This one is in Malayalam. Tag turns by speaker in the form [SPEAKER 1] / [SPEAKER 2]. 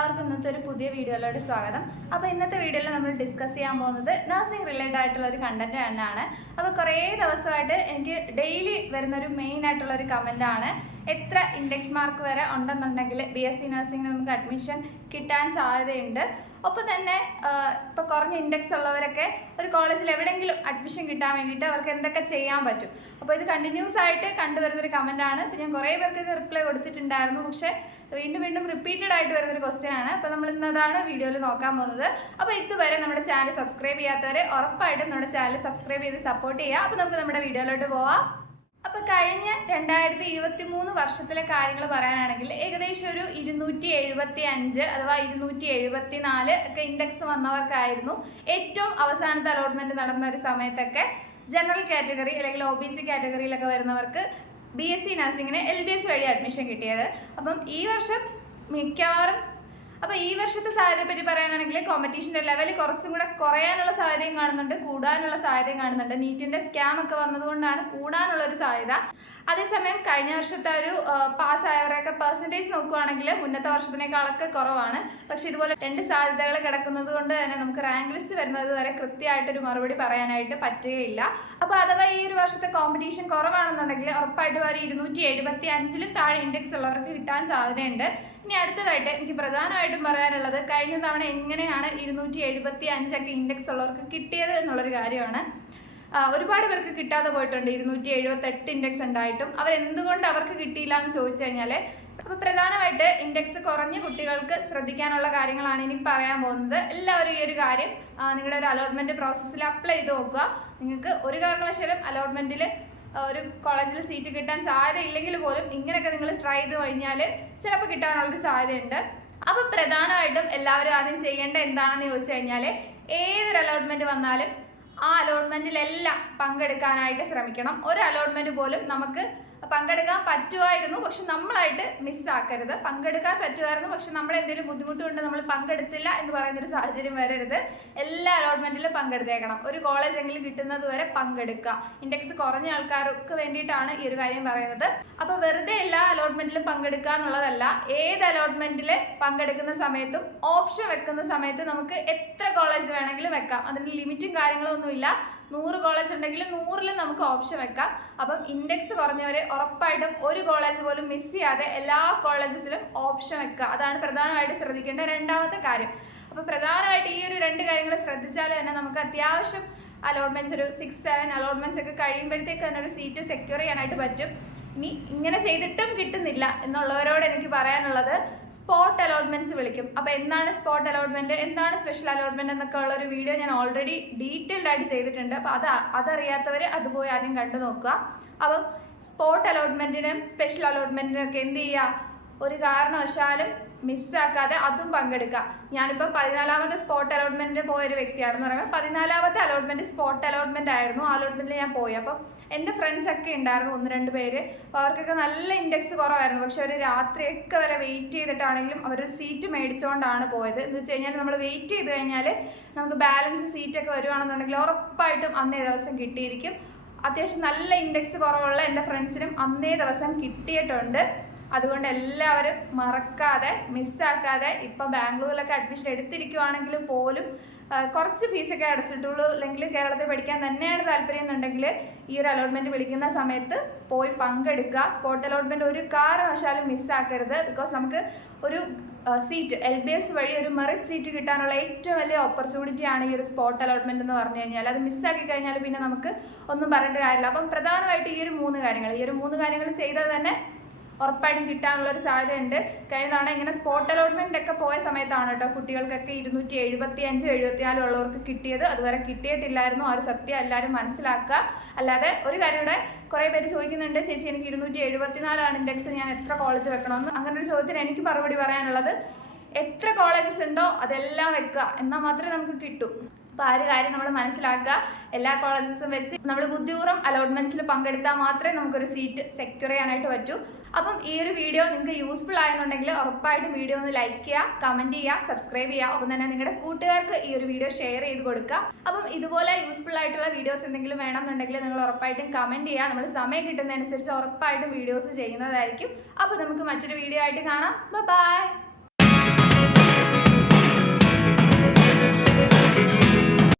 [SPEAKER 1] എല്ലാവർക്കും ഇന്നത്തെ ഒരു പുതിയ വീഡിയോയിലോട്ട് സ്വാഗതം. അപ്പോൾ ഇന്നത്തെ വീഡിയോയിൽ നമ്മൾ ഡിസ്കസ് ചെയ്യാൻ പോകുന്നത് നഴ്സിംഗ് റിലേറ്റഡ് ആയിട്ടുള്ള ഒരു കണ്ടന്റ് തന്നെയാണ്. അപ്പോൾ കുറേ ദിവസമായിട്ട് എനിക്ക് ഡെയിലി വരുന്ന ഒരു മെയിൻ ആയിട്ടുള്ള ഒരു കമന്റ് ആണ്. എത്ര ഇൻഡെക്സ് മാർക്ക് വരെ ഉണ്ടെന്നുണ്ടെങ്കിൽ ബി എസ് സി നഴ്സിംഗിന് നമുക്ക് അഡ്മിഷൻ കിട്ടാൻ സാധ്യതയുണ്ട്. ഒപ്പം തന്നെ ഇപ്പോൾ കുറഞ്ഞ ഇൻഡെക്സ് ഉള്ളവരൊക്കെ ഒരു കോളേജിൽ എവിടെയെങ്കിലും അഡ്മിഷൻ കിട്ടാൻ വേണ്ടിയിട്ട് അവർക്ക് എന്തൊക്കെ ചെയ്യാൻ പറ്റും. അപ്പോൾ ഇത് കണ്ടിന്യൂസ് ആയിട്ട് കണ്ടുവരുന്നൊരു കമന്റ് ആണ്. ഇപ്പോൾ ഞാൻ കുറേ പേർക്കൊക്കെ റിപ്ലൈ കൊടുത്തിട്ടുണ്ടായിരുന്നു. പക്ഷേ വീണ്ടും വീണ്ടും റിപ്പീറ്റഡ് ആയിട്ട് വരുന്നൊരു ക്വസ്റ്റ്യൻ ആണ്. അപ്പോൾ നമ്മൾ ഇന്നതാണ് വീഡിയോയിൽ നോക്കാൻ പോകുന്നത്. അപ്പോൾ ഇതുവരെ നമ്മുടെ ചാനൽ സബ്സ്ക്രൈബ് ചെയ്യാത്തവരെ ഉറപ്പായിട്ടും നമ്മുടെ ചാനൽ സബ്സ്ക്രൈബ് ചെയ്ത് സപ്പോർട്ട് ചെയ്യുക. അപ്പോൾ നമുക്ക് നമ്മുടെ വീഡിയോയിലോട്ട് പോവാം. അപ്പോൾ കഴിഞ്ഞ രണ്ടായിരത്തി ഇരുപത്തി മൂന്ന് വർഷത്തിലെ കാര്യങ്ങൾ പറയാനാണെങ്കിൽ ഏകദേശം ഒരു ഇരുന്നൂറ്റി എഴുപത്തി അഞ്ച് അഥവാ ഇരുന്നൂറ്റി എഴുപത്തി നാല് ഒക്കെ ഇൻഡെക്സ് വന്നവർക്കായിരുന്നു ഏറ്റവും അവസാനത്തെ അലോട്ട്മെന്റ് നടന്ന ഒരു സമയത്തൊക്കെ ജനറൽ കാറ്റഗറി അല്ലെങ്കിൽ ഒ ബി സി കാറ്റഗറിയിലൊക്കെ വരുന്നവർക്ക് ബി എസ് സി നഴ്സിംഗിന് എൽ ബി എസ് വഴി അഡ്മിഷൻ കിട്ടിയത്. അപ്പം ഈ വർഷം മിക്കവാറും അപ്പോൾ ഈ വർഷത്തെ സാധ്യതയെ പറ്റി പറയാനാണെങ്കിൽ കോമ്പറ്റീഷന്റെ ലെവൽ കുറച്ചും കൂടെ കുറയാനുള്ള സാധ്യതയും കാണുന്നുണ്ട് കൂടാനുള്ള സാധ്യതയും കാണുന്നുണ്ട്. നീറ്റിന്റെ സ്കാം ഒക്കെ വന്നതുകൊണ്ടാണ് കൂടാനുള്ള ഒരു സാധ്യത. അതേസമയം കഴിഞ്ഞ വർഷത്തെ ഒരു പാസ്സായവരൊക്കെ പെർസെന്റേജ് നോക്കുവാണെങ്കിൽ മുന്നത്തെ വർഷത്തിനേക്കാളൊക്കെ കുറവാണ്. പക്ഷെ ഇതുപോലെ രണ്ട് സാധ്യതകൾ കിടക്കുന്നത് കൊണ്ട് തന്നെ നമുക്ക് റാങ്ക് ലിസ്റ്റ് വരുന്നത് വരെ കൃത്യമായിട്ടൊരു മറുപടി പറയാനായിട്ട് പറ്റുകയില്ല. അപ്പോൾ അഥവാ ഈ ഒരു വർഷത്തെ കോമ്പറ്റീഷൻ കുറവാണെന്നുണ്ടെങ്കിൽ ഉറപ്പായിട്ടും ഒരു ഇരുന്നൂറ്റി എഴുപത്തി അഞ്ചിലും താഴെ ഇൻഡെക്സ് ഉള്ളവർക്ക് കിട്ടാൻ സാധ്യതയുണ്ട്. ഇനി അടുത്തതായിട്ട് എനിക്ക് പ്രധാനമായിട്ടും പറയാനുള്ളത് കഴിഞ്ഞ തവണ എങ്ങനെയാണ് ഇരുന്നൂറ്റി എഴുപത്തി അഞ്ചൊക്കെ ഇൻഡെക്സ് ഉള്ളവർക്ക് കിട്ടിയത് എന്നുള്ളൊരു കാര്യമാണ്. ഒരുപാട് പേർക്ക് കിട്ടാതെ പോയിട്ടുണ്ട്. ഇരുന്നൂറ്റി എഴുപത്തെട്ട് ഇൻഡെക്സ് ഉണ്ടായിട്ടും. അവർ എന്തുകൊണ്ട് അവർക്ക് കിട്ടിയില്ല എന്ന് ചോദിച്ചു കഴിഞ്ഞാൽ അപ്പോൾ പ്രധാനമായിട്ട് ഇൻഡെക്സ് കുറഞ്ഞ കുട്ടികൾക്ക് ശ്രദ്ധിക്കാനുള്ള കാര്യങ്ങളാണ് ഇനി പറയാൻ പോകുന്നത്. എല്ലാവരും ഈ ഒരു കാര്യം നിങ്ങളുടെ ഒരു അലോട്ട്മെന്റ് പ്രോസസ്സിൽ അപ്ലൈ ചെയ്ത് നോക്കുക. നിങ്ങൾക്ക് ഒരു കാരണവശാലും അലോട്ട്മെന്റിൽ ഒരു കോളേജിൽ സീറ്റ് കിട്ടാൻ സാധ്യത ഇല്ലെങ്കിൽ പോലും ഇങ്ങനെയൊക്കെ നിങ്ങൾ ട്രൈ ചെയ്ത് കഴിഞ്ഞാൽ ചിലപ്പോൾ കിട്ടാനുള്ളൊരു സാധ്യതയുണ്ട്. അപ്പോൾ പ്രധാനമായിട്ടും എല്ലാവരും ആദ്യം ചെയ്യേണ്ട എന്താണെന്ന് ചോദിച്ചു കഴിഞ്ഞാൽ ഏതൊരു അലോട്ട്മെന്റ് വന്നാലും ആ അലോട്ട്മെന്റിലെല്ലാം പങ്കെടുക്കാനായിട്ട് ശ്രമിക്കണം. ഒരു അലോട്ട്മെന്റ് പോലും നമുക്ക് പങ്കെടുക്കാൻ പറ്റുമായിരുന്നു പക്ഷെ നമ്മളായിട്ട് മിസ്സാക്കരുത് പങ്കെടുക്കാൻ പറ്റുമായിരുന്നു പക്ഷെ നമ്മൾ എന്തെങ്കിലും ബുദ്ധിമുട്ട് കൊണ്ട് നമ്മൾ പങ്കെടുത്തില്ല എന്ന് പറയുന്ന ഒരു സാഹചര്യം വരരുത്. എല്ലാ അലോട്ട്മെന്റിലും പങ്കെടുത്തേക്കണം. ഒരു കോളേജ് എങ്കിലും കിട്ടുന്നത് വരെ പങ്കെടുക്കുക. ഇൻഡെക്സ് കുറഞ്ഞ ആൾക്കാർക്ക് വേണ്ടിയിട്ടാണ് ഈ ഒരു കാര്യം പറയുന്നത്. അപ്പോൾ വെറുതെ എല്ലാ അലോട്ട്മെന്റിലും പങ്കെടുക്കുക എന്നുള്ളതല്ല ഏത് അലോട്ട്മെന്റിൽ പങ്കെടുക്കുന്ന സമയത്തും ഓപ്ഷൻ വെക്കുന്ന സമയത്ത് നമുക്ക് എത്ര കോളേജ് വേണമെങ്കിലും വെക്കാം. അതിന് ലിമിറ്റും കാര്യങ്ങളും ഒന്നുമില്ല. നൂറ് കോളേജ് ഉണ്ടെങ്കിൽ നൂറിലും നമുക്ക് ഓപ്ഷൻ വെക്കാം. അപ്പം ഇൻഡെക്സ് കുറഞ്ഞവർ ഉറപ്പായിട്ടും ഒരു കോളേജ് പോലും മിസ് ചെയ്യാതെ എല്ലാ കോളേജസിലും ഓപ്ഷൻ വെക്കുക. അതാണ് പ്രധാനമായിട്ട് ശ്രദ്ധിക്കേണ്ട രണ്ടാമത്തെ കാര്യം. അപ്പോൾ പ്രധാനമായിട്ട് ഈ ഒരു രണ്ട് കാര്യങ്ങൾ ശ്രദ്ധിച്ചാൽ തന്നെ നമുക്ക് അത്യാവശ്യം അലോട്ട്മെന്റ്സ് ഒരു സിക്സ് സെവൻ അലോട്ട്മെന്റ്സ് ഒക്കെ കഴിയുമ്പോഴത്തേക്ക് തന്നെ ഒരു സീറ്റ് സെക്യൂർ ചെയ്യാനായിട്ട് പറ്റും. ഇനി ഇങ്ങനെ ചെയ്തിട്ടും കിട്ടുന്നില്ല എന്നുള്ളവരോട് എനിക്ക് പറയാനുള്ളത് സ്പോട്ട് അലോട്ട്മെന്റ്സ് വിളിക്കും. അപ്പോൾ എന്താണ് സ്പോട്ട് അലോട്ട്മെന്റ് എന്താണ് സ്പെഷ്യൽ അലോട്ട്മെന്റ് എന്നൊക്കെ ഉള്ള ഒരു വീഡിയോ ഞാൻ ഓൾറെഡി ഡീറ്റെയിൽഡ് ആയിട്ട് ചെയ്തിട്ടുണ്ട്. അപ്പോൾ അത് അതറിയാത്തവർ അത് പോയി ആദ്യം കണ്ടു നോക്കുക അപ്പം സ്പോട്ട് അലോട്ട്മെന്റിനും സ്പെഷ്യൽ അലോട്ട്മെന്റിനും ഒക്കെ എന്ത് ചെയ്യുക? ഒരു കാരണവശാലും മിസ്സാക്കാതെ അതും പങ്കെടുക്കുക ഞാനിപ്പോൾ പതിനാലാമത്തെ സ്പോട്ട് അലോട്ട്മെന്റിന് പോയ ഒരു വ്യക്തിയാണെന്ന് പറയുമ്പോൾ പതിനാലാമത്തെ അലോട്ട്മെന്റ് സ്പോട്ട് അലോട്ട്മെന്റ് ആയിരുന്നു. അലോട്ട്മെന്റിൽ ഞാൻ പോയി. അപ്പം എന്റെ ഫ്രണ്ട്സ് ഒക്കെ ഉണ്ടായിരുന്നു ഒന്ന് രണ്ട് പേര്. അപ്പോൾ അവർക്കൊക്കെ നല്ല ഇൻഡെക്സ് കുറവായിരുന്നു. പക്ഷെ അവർ രാത്രിയൊക്കെ വരെ വെയിറ്റ് ചെയ്തിട്ടാണെങ്കിലും അവർ സീറ്റ് മേടിച്ചുകൊണ്ടാണ് പോയത്. എന്ന് വെച്ച് കഴിഞ്ഞാൽ നമ്മൾ വെയിറ്റ് ചെയ്ത് കഴിഞ്ഞാൽ നമുക്ക് ബാലൻസ് സീറ്റൊക്കെ വരുവാണെന്നുണ്ടെങ്കിൽ ഉറപ്പായിട്ടും അന്നേ ദിവസം കിട്ടിയിരിക്കും. അത്യാവശ്യം നല്ല ഇൻഡെക്സ് കുറവുള്ള എന്റെ ഫ്രണ്ട്സിനും അന്നേ ദിവസം കിട്ടിയിട്ടുണ്ട്. അതുകൊണ്ട് എല്ലാവരും മറക്കാതെ മിസ്സാക്കാതെ ഇപ്പം ബാംഗ്ലൂരിലൊക്കെ അഡ്മിഷൻ എടുത്തിരിക്കുവാണെങ്കിൽ പോലും കുറച്ച് ഫീസൊക്കെ അടച്ചിട്ടുള്ളൂ അല്ലെങ്കിൽ കേരളത്തിൽ പഠിക്കാൻ തന്നെയാണ് താല്പര്യം എന്നുണ്ടെങ്കിൽ ഈ ഒരു അലോട്ട്മെന്റ് വിളിക്കുന്ന സമയത്ത് പോയി പങ്കെടുക്കുക സ്പോട്ട് അലോട്ട്മെന്റ് ഒരു കാരണവശാലും മിസ്സാക്കരുത് ബിക്കോസ് നമുക്ക് ഒരു സീറ്റ് എൽ ബി എസ് വഴി ഒരു മെറിറ്റ് സീറ്റ് കിട്ടാനുള്ള ഏറ്റവും വലിയ ഓപ്പർച്യൂണിറ്റി ആണ് ഈ ഒരു സ്പോട്ട് അലോട്ട്മെന്റ് എന്ന് പറഞ്ഞു കഴിഞ്ഞാൽ അത് മിസ്സാക്കി കഴിഞ്ഞാൽ പിന്നെ നമുക്ക് ഒന്നും പറയേണ്ട കാര്യമില്ല. അപ്പം പ്രധാനമായിട്ട് ഈ ഒരു മൂന്ന് കാര്യങ്ങൾ ഈ ഒരു മൂന്ന് കാര്യങ്ങൾ ചെയ്താൽ തന്നെ ഉറപ്പായിട്ടും കിട്ടാനുള്ള ഒരു സാധ്യതയുണ്ട്. കഴിഞ്ഞ തവണ ഇങ്ങനെ സ്പോട്ട് അലോട്ട്മെന്റ് ഒക്കെ പോയ സമയത്താണ് കേട്ടോ കുട്ടികൾക്കൊക്കെ ഇരുന്നൂറ്റി എഴുപത്തി അഞ്ച് എഴുപത്തിനാലും ഉള്ളവർക്ക് കിട്ടിയത്. അതുവരെ കിട്ടിയിട്ടില്ലായിരുന്നു. ആ ഒരു സത്യം എല്ലാവരും മനസ്സിലാക്കുക. അല്ലാതെ ഒരു കാര്യം ഇവിടെ കുറേ പേര് ചോദിക്കുന്നുണ്ട് ചേച്ചി എനിക്ക് ഇരുന്നൂറ്റി എഴുപത്തിനാലാണ് ഇൻഡെക്സ് ഞാൻ എത്ര കോളേജ് വെക്കണമെന്ന്? അങ്ങനെ ഒരു ചോദ്യത്തിന് എനിക്ക് മറുപടി പറയാനുള്ളത് എത്ര കോളേജസ് ഉണ്ടോ അതെല്ലാം വെക്കുക. എന്നാൽ മാത്രമേ നമുക്ക് കിട്ടൂ. അപ്പോൾ ആ ഒരു കാര്യം നമ്മൾ മനസ്സിലാക്കുക. എല്ലാ കോളേജസും വെച്ച് നമ്മൾ ബുദ്ധിപൂർവം അലോട്ട്മെന്റ്സിൽ പങ്കെടുത്താൽ മാത്രമേ നമുക്കൊരു സീറ്റ് സെക്യൂർ ചെയ്യാനായിട്ട് പറ്റൂ. അപ്പം ഈ ഒരു വീഡിയോ നിങ്ങൾക്ക് യൂസ്ഫുൾ ആയെന്നുണ്ടെങ്കിൽ ഉറപ്പായിട്ടും വീഡിയോ ഒന്ന് ലൈക്ക് ചെയ്യുക കമന്റ് ചെയ്യുക സബ്സ്ക്രൈബ് ചെയ്യുക. ഒപ്പം തന്നെ നിങ്ങളുടെ കൂട്ടുകാർക്ക് ഈ ഒരു വീഡിയോ ഷെയർ ചെയ്ത് കൊടുക്കുക. അപ്പം ഇതുപോലെ യൂസ്ഫുൾ ആയിട്ടുള്ള വീഡിയോസ് എന്തെങ്കിലും വേണമെന്നുണ്ടെങ്കിൽ നിങ്ങൾ ഉറപ്പായിട്ടും കമന്റ് ചെയ്യുക. നമ്മൾ സമയം കിട്ടുന്നതനുസരിച്ച് ഉറപ്പായിട്ടും വീഡിയോസ് ചെയ്യുന്നതായിരിക്കും. അപ്പോൾ നമുക്ക് മറ്റൊരു വീഡിയോ ആയിട്ട് കാണാം. ബൈ